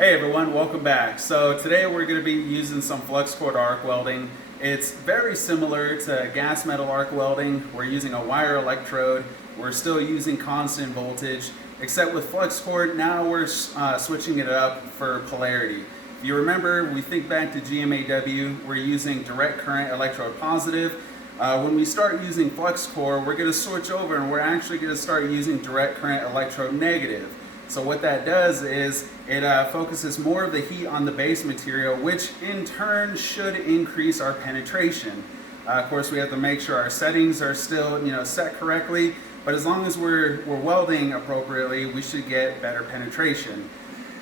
Hey everyone, welcome back. So today we're going to be using some Flux Cored Arc Welding. It's very similar to gas metal arc welding. We're using a wire electrode. We're still using constant voltage, except with Flux Cored, now we're switching it up for polarity. If you remember, we think back to GMAW, we're using direct current electrode positive. When we start using Flux Core, we're going to switch over and we're actually going to start using direct current electrode negative. So what that does is it focuses more of the heat on the base material, which in turn should increase our penetration. Of course, we have to make sure our settings are still set correctly, but as long as we're welding appropriately, we should get better penetration.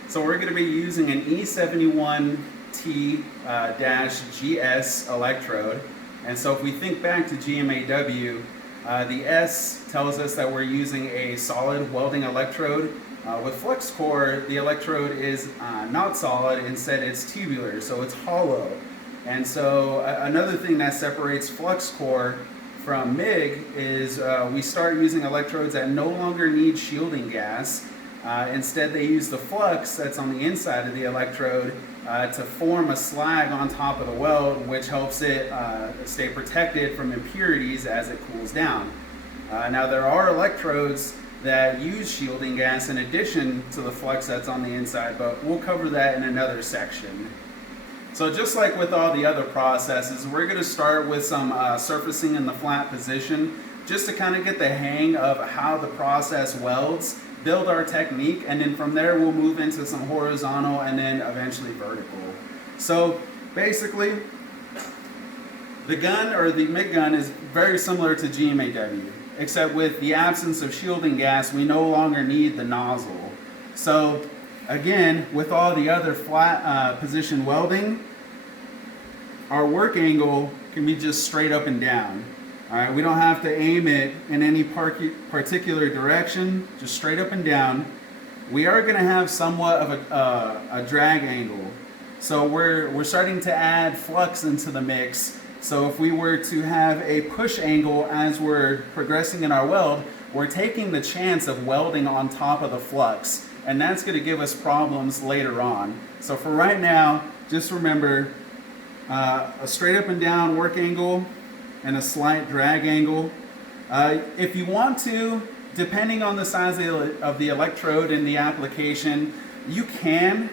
So we're going to be using an E71T-GS electrode. And so if we think back to GMAW, the S tells us that we're using a solid welding electrode. With Flux Core, the electrode is not solid, instead it's tubular, so it's hollow. And so another thing that separates Flux Core from MIG is we start using electrodes that no longer need shielding gas. Instead they use the flux that's on the inside of the electrode to form a slag on top of the weld, which helps it stay protected from impurities as it cools down. Now there are electrodes that use shielding gas in addition to the flux that's on the inside, but we'll cover that in another section. So just like with all the other processes, we're going to start with some surfacing in the flat position, just to kind of get the hang of how the process welds, build our technique, and then from there we'll move into some horizontal and then eventually vertical. So basically, the gun, or the MIG gun, is very similar to GMAW. Except with the absence of shielding gas, we no longer need the nozzle. So again, with all the other flat position welding, our work angle can be just straight up and down. All right, we don't have to aim it in any particular direction, just straight up and down. We are going to have somewhat of a drag angle. So we're starting to add flux into the mix. So if we were to have a push angle as we're progressing in our weld, we're taking the chance of welding on top of the flux, and that's going to give us problems later on. So for right now, just remember a straight up and down work angle and a slight drag angle. If you want to, depending on the size of the electrode in the application, you can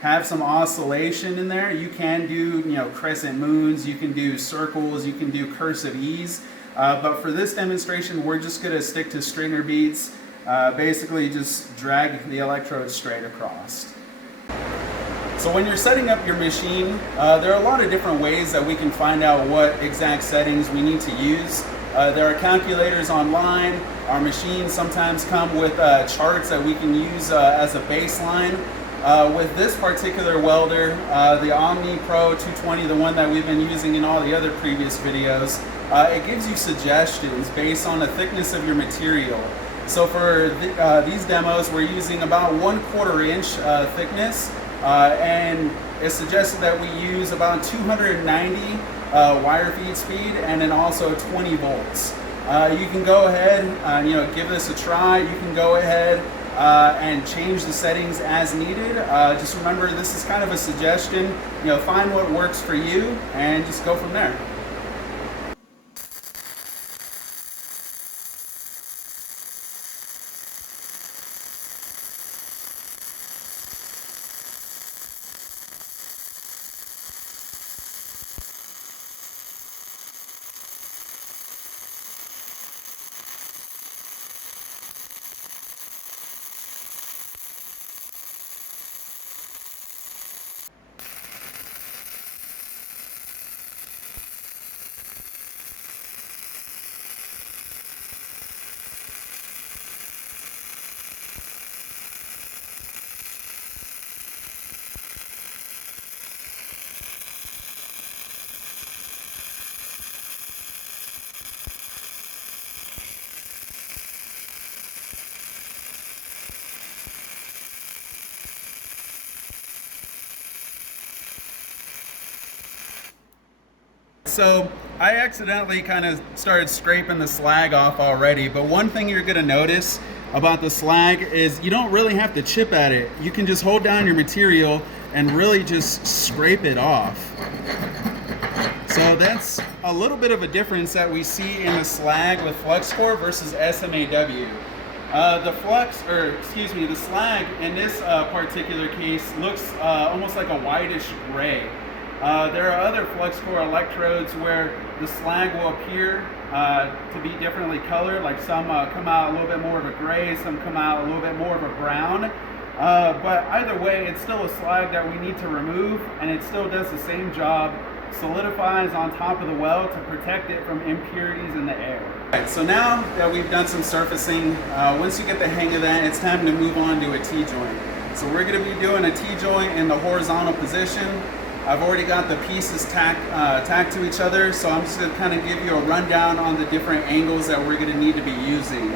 have some oscillation in there. You can do crescent moons, you can do circles, you can do cursive E's. But for this demonstration, we're just going to stick to stringer beats. Basically just drag the electrode straight across. So when you're setting up your machine, there are a lot of different ways that we can find out what exact settings we need to use. There are calculators online. Our machines sometimes come with charts that we can use as a baseline. With this particular welder, the Omni Pro 220, the one that we've been using in all the other previous videos, it gives you suggestions based on the thickness of your material. So for these demos, we're using about 1/4 inch thickness, and it's suggested that we use about 290 wire feed speed and then also 20 volts. You can go ahead and give this a try. You can go ahead and change the settings as needed. Just remember, this is kind of a suggestion. Find what works for you and just go from there. So I accidentally kind of started scraping the slag off already, but one thing you're going to notice about the slag is you don't really have to chip at it. You can just hold down your material and really just scrape it off. So that's a little bit of a difference that we see in the slag with Flux Core versus FMAW. The slag in this particular case looks almost like a whitish gray. There are other Flux Core electrodes where the slag will appear to be differently colored, like some come out a little bit more of a gray, some come out a little bit more of a brown. But either way, it's still a slag that we need to remove, and it still does the same job, solidifies on top of the weld to protect it from impurities in the air. Alright, so now that we've done some surfacing, once you get the hang of that, it's time to move on to a T-joint. So we're going to be doing a T-joint in the horizontal position. I've already got the pieces tacked to each other, so I'm just going to kind of give you a rundown on the different angles that we're going to need to be using.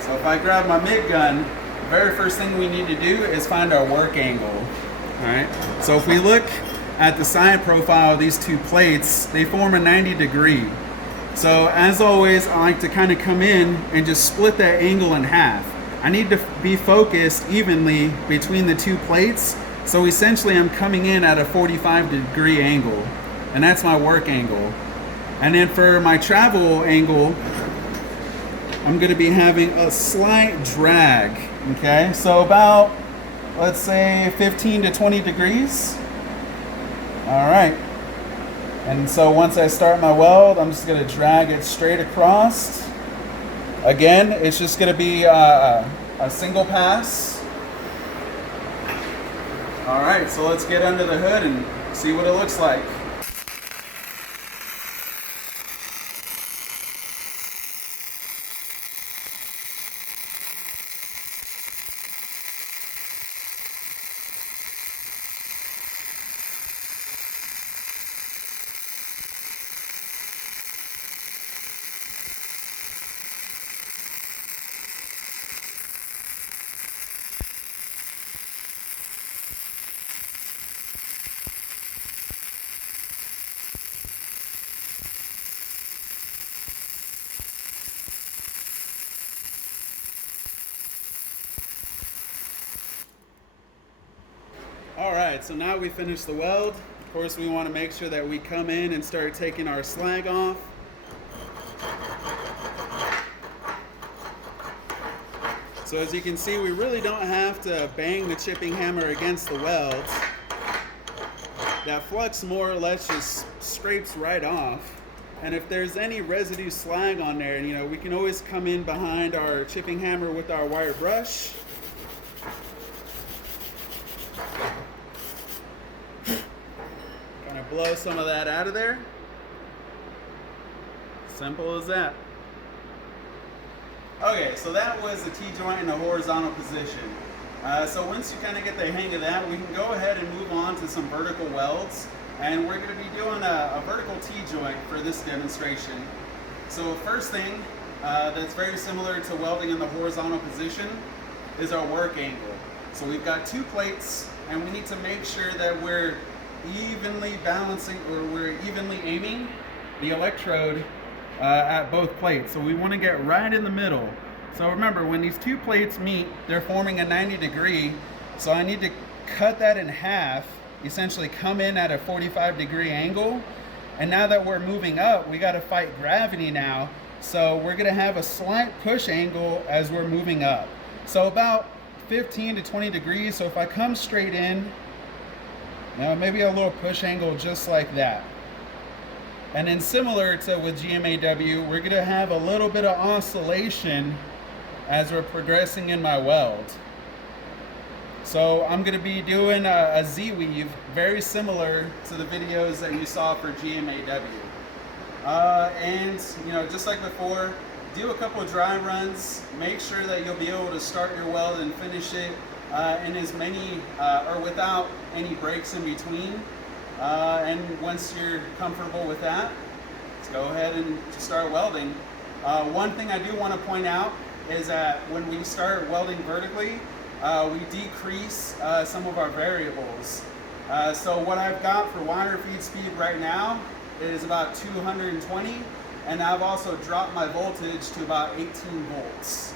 So if I grab my MIG gun, the very first thing we need to do is find our work angle. Alright, so if we look at the side profile of these two plates, they form a 90 degree. So as always, I like to kind of come in and just split that angle in half. I need to be focused evenly between the two plates. So essentially I'm coming in at a 45 degree angle, and that's my work angle. And then for my travel angle, I'm going to be having a slight drag, okay? So about, let's say 15 to 20 degrees. All right. And so once I start my weld, I'm just going to drag it straight across. Again, it's just going to be a single pass. All right, so let's get under the hood and see what it looks like. Alright, so now we finished the weld. Of course, we want to make sure that we come in and start taking our slag off. So as you can see, we really don't have to bang the chipping hammer against the welds. That flux more or less just scrapes right off. And if there's any residue slag on there, you know, we can always come in behind our chipping hammer with our wire brush. Kind of blow some of that out of there. Simple as that. Okay, so that was the T-joint in a horizontal position. So once you kind of get the hang of that, we can go ahead and move on to some vertical welds. And we're going to be doing a vertical T-joint for this demonstration. So first thing that's very similar to welding in the horizontal position is our work angle. So we've got two plates, and we need to make sure that we're evenly balancing, or we're evenly aiming the electrode at both plates. So we want to get right in the middle. So remember, when these two plates meet, they're forming a 90 degree. So I need to cut that in half, essentially come in at a 45 degree angle. And now that we're moving up, we got to fight gravity now. So we're going to have a slight push angle as we're moving up. So about 15 to 20 degrees. So if I come straight in, you know, maybe a little push angle just like that. And then similar to with GMAW, we're going to have a little bit of oscillation as we're progressing in my weld. So I'm going to be doing a Z-weave, very similar to the videos that you saw for GMAW. And, you know, just like before, do a couple of dry runs. Make sure that you'll be able to start your weld and finish it in as many, or without any breaks in between. And once you're comfortable with that, let's go ahead and start welding. One thing I do want to point out is that when we start welding vertically, we decrease some of our variables. So what I've got for wire feed speed right now is about 220, and I've also dropped my voltage to about 18 volts.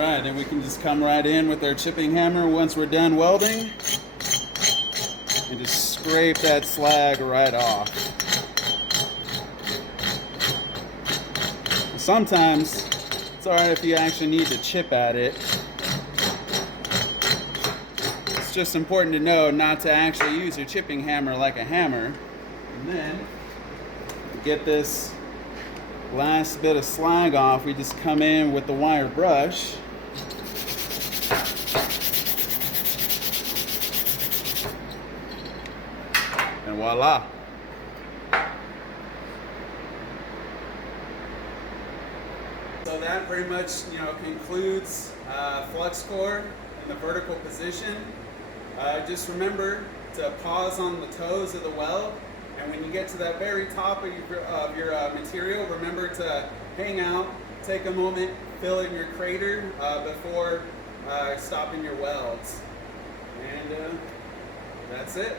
All right, then we can just come right in with our chipping hammer once we're done welding and just scrape that slag right off. Sometimes it's all right if you actually need to chip at it. It's just important to know not to actually use your chipping hammer like a hammer. And then to get this last bit of slag off, we just come in with the wire brush. And voila. So that pretty much, concludes flux core in the vertical position. Just remember to pause on the toes of the weld, and when you get to that very top of your material, remember to hang out, take a moment, fill in your crater before stopping your welds. And that's it.